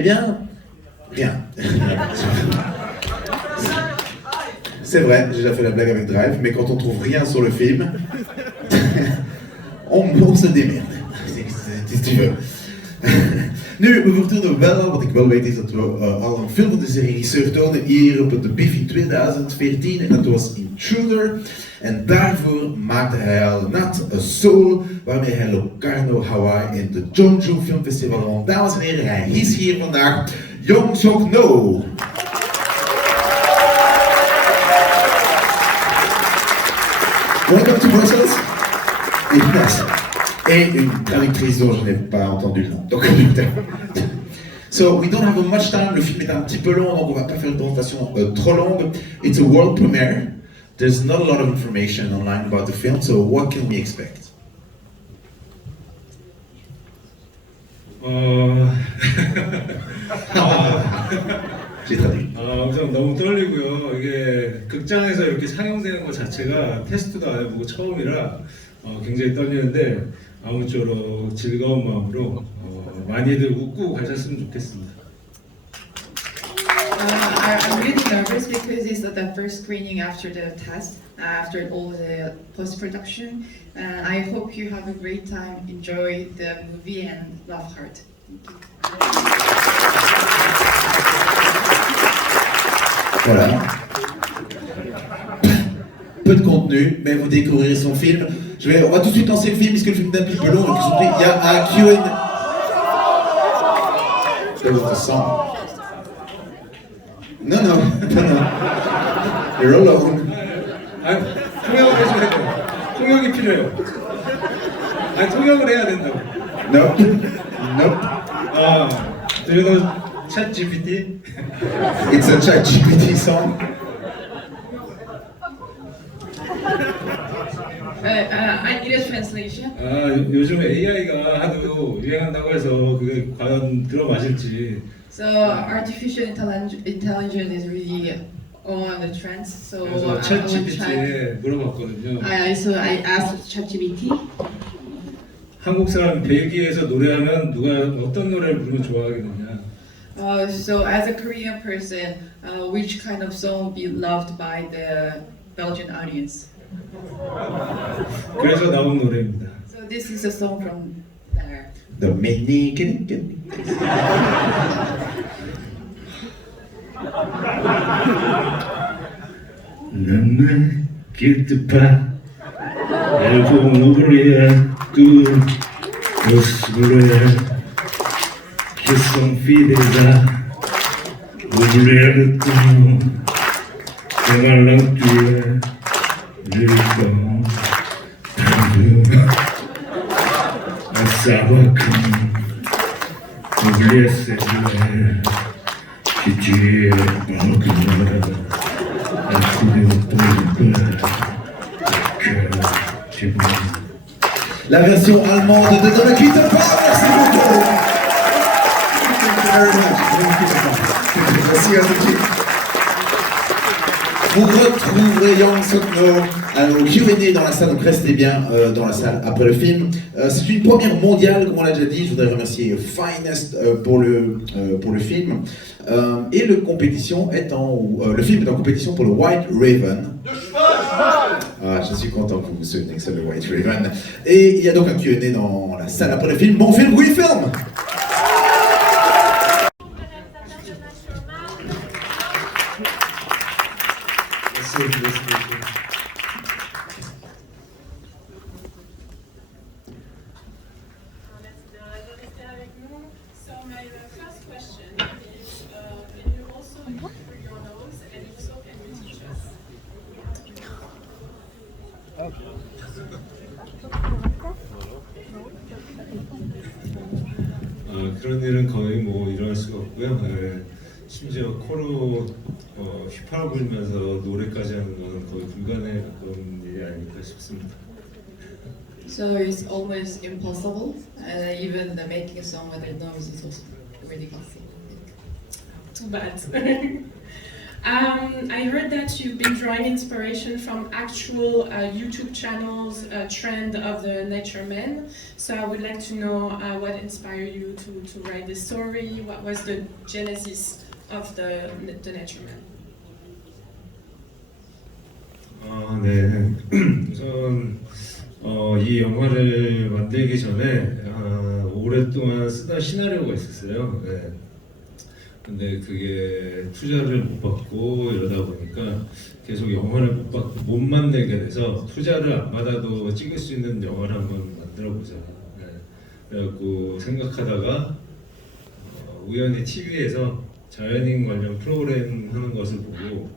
Eh bien, rien. C'est vrai, j'ai déjà fait la blague avec Drive, mais quand on trouve rien sur le film, on se démerde, si tu veux. Nu, we vertonen wel, wat ik wel weet is dat we al een film van de regisseur tonen hier op de BIFFF in 2014 en dat was Intruder. En daarvoor maakte hij al Not a Soul, waarmee hij Locarno, Hawaii en de Jeonju Filmfestival won. Dames en heren, hij is hier vandaag, Young-Seok Noh. Welcome to Brussels. Yes. Et une traductrice dont je n'ai pas entendu le nom. Donc, so we don't have much time. Le film est un petit peu long, donc on va pas faire une présentation trop longue. It's a world premiere. There's not a lot of information online about the film, so what can we expect? J'ai traduit. 우선 너무 떨리고요. 이게 극장에서 이렇게 상영되는 것 자체가 테스트도 안 해보고 처음이라 굉장히 떨리는데 아무쪼록 즐거운 마음으로 많이들 웃고 가셨으면 좋겠습니다. I'm really nervous because it's the first screening after the test, after all the post-production. I hope you have a great time, enjoy the movie and laugh hard. Voilà. Peu de contenu, mais vous découvrirez son film. On va tout de suite lancer le film, puisque le film est un petit peu long. Il y a un Q&A. That was the song. No. You're alone. 통역을 해줘야 돼요. 통역이 필요해요. 통역을 해야 된다고. Nope. Do you know ChatGPT? It's a ChatGPT song. I need a translation. 요즘 AI가 하도 유행한다고 해서 그게 과연 들어마실지. So artificial intelligence is really on the trends. So 그래서 ChatGPT에 물어봤거든요. So I asked ChatGPT. 한국 사람 벨기에에서 노래하면 누가 어떤 노래를 부르면 좋아하겠느냐? So as a Korean person, which kind of song would be loved by the Belgian audience? 그래서 나온 노래입니다. So this is a song from there. The mini. Non quitte pas, elle faut m'ouvrir tout le sourire. Je sens fidèle, ouvrir le tout, et ma lecture, je pense, à savoir comment oublier cette douleur, si tu es mon cœur. La version allemande de Ne me quitte pas, merci beaucoup. Merci à vous. Vous retrouverez Young-Seok Noh au Q&A dans la salle, donc restez bien dans la salle après le film. C'est une première mondiale, comme on l'a déjà dit. Je voudrais remercier Finest pour le film. Et le film est en compétition pour le White Raven. Je suis content que vous vous souveniez que c'est le White Raven. Et il y a donc un Q&A dans la salle après le film. Bon film, oui film. 그런 일은 거의 일어날 수가 없고요. 심지어 코로 휘파람 불면서 노래까지 하는 것은 거의 불가능에 가까운 일이 아닐까 싶습니다. So it's almost impossible. Even the making a song with their nose is also really costly. Too bad. I heard that you've been drawing inspiration from actual YouTube channels, trend of the nature men. So I would like to know what inspired you to write this story. What was the genesis of the nature men? 네. 우선 이 영화를 만들기 전에 오랫동안 쓰던 시나리오가 있었어요. 네. 근데 그게 투자를 못 받고 이러다 보니까 계속 영화를 못 만들게 돼서 투자를 안 받아도 찍을 수 있는 영화를 한번 만들어 보자. 네. 그래갖고 생각하다가 우연히 TV에서 자연인 관련 프로그램 하는 것을 보고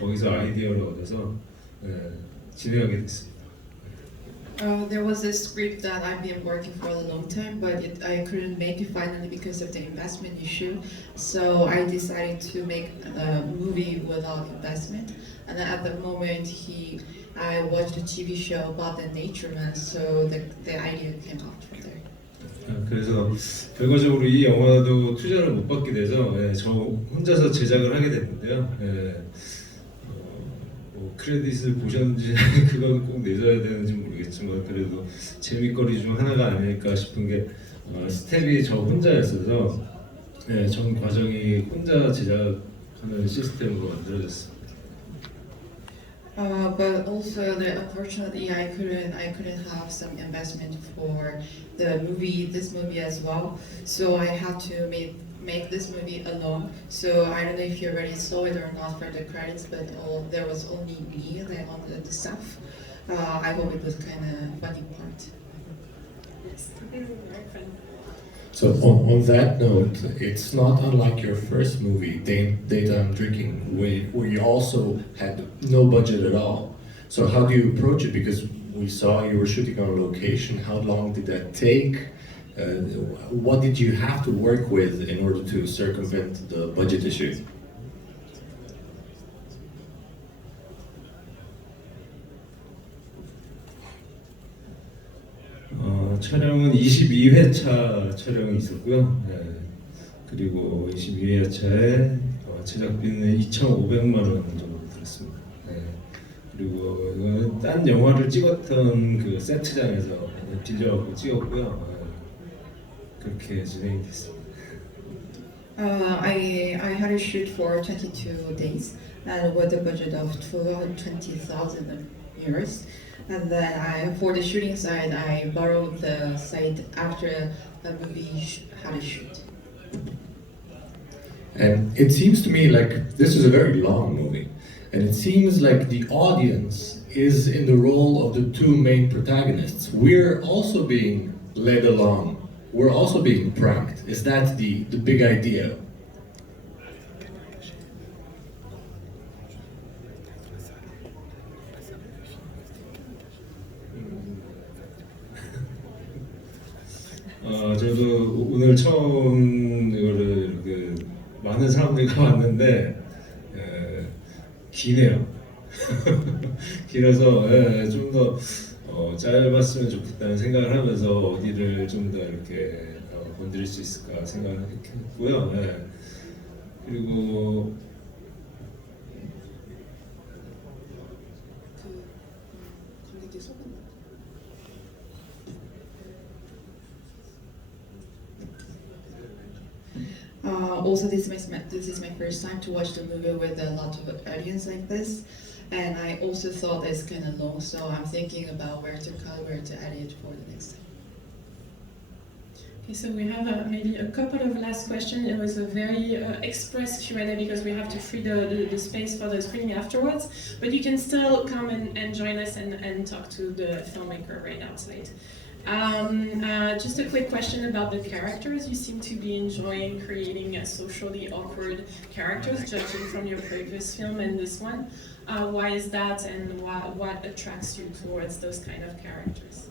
거기서 아이디어를 얻어서 진행하게 됐습니다. There was a script that I've been working for a long time, but I couldn't make it finally because of the investment issue. So I decided to make a movie without investment. And at the moment, I watched a TV show about the nature man, so the idea came out from there. 그래서 결과적으로 이 영화도 투자를 못 받게 돼서 저 혼자서 제작을 하게 됐는데요. 뭐 크레딧을 보셨는지 그건 꼭 내줘야 되는지 모르겠지만 그래도 재미거리 중 하나가 아닐까 싶은 게 스텝이 저 혼자였어서 전 과정이 혼자 제작하는 시스템으로 만들어졌습니다. But also, unfortunately, I couldn't have some investment for this movie as well. So I had to make this movie alone. So I don't know if you already saw it or not for the credits, but there was only me on the staff. I hope it was kind of funny part. Yes, very fun. So on that note, it's not unlike your first movie, Data I'm Drinking, where you also had no budget at all. So how do you approach it? Because we saw you were shooting on location. How long did that take? What did you have to work with in order to circumvent the budget issue? 촬영은 22회차 촬영이 있었고요. 그리고 22회차에 제작비는 2,500만 원 정도 들었습니다. 그리고 이거는 딴 영화를 찍었던 그 세트장에서 빌려갖고 찍었고요. 그렇게 진행이 됐습니다. I had a shoot for 22 days and with a budget of 220,000 euros. And then for the shooting side, I borrowed the site after the movie had a shoot. And it seems to me like this is a very long movie. And it seems like the audience is in the role of the two main protagonists. We're also being led along. We're also being pranked. Is that the big idea? 저도 오늘 처음 이거를 많은 사람들과 왔는데 기네요. 길어서 좀 더 짧았으면 좋겠다는 생각을 하면서 어디를 좀 더 이렇게 건드릴 수 있을까 생각을 했고요. 그리고 Also, this is my first time to watch the movie with a lot of audience like this, and I also thought it's kind of long, so I'm thinking about where to cut, where to edit for the next time. Okay, so we have maybe a couple of last questions. It was a very express Q&A because we have to free the space for the screening afterwards, but you can still come and join us and talk to the filmmaker right outside. Just a quick question about the characters. You seem to be enjoying creating socially awkward characters, judging from your previous film and this one. Why is that, and what attracts you towards those kind of characters?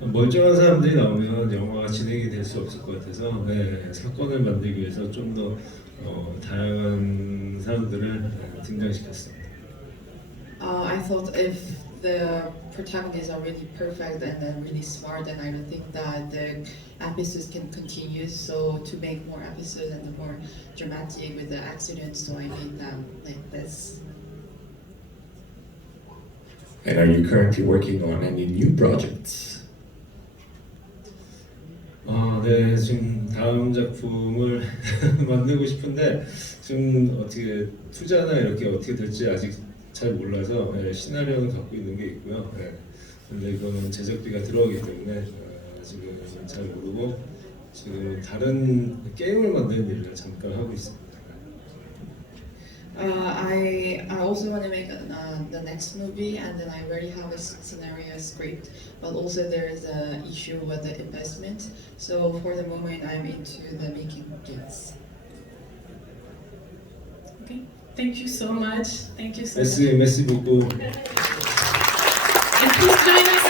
멀쩡한 사람들이 나오면 영화가 진행이 될 수 없을 것 같아서 사건을 만들기 위해서 좀 더 다양한 사람들을 등장시켰습니다. I thought if the protagonists are really perfect and then really smart, and I don't think that the episodes can continue. So to make more episodes and more dramatic with the accidents, so I made them like this. And are you currently working on any new projects? 네, 지금 다음 작품을 만들고 싶은데 지금 어떻게 투자나 이렇게 어떻게 될지 아직 잘 몰라서 시나리오는 갖고 있는 게 있고요. 근데 이거는 제작비가 들어가기 때문에 지금 잘 모르고 지금 다른 게임을 만드는 일을 잠깐 하고 있습니다. I also want to make the next movie, and then I already have a scenario script, but also there is an issue with the investment. So for the moment, I'm into the making games. Okay, thank you so much. Thank you so Merci beaucoup. much. And please join us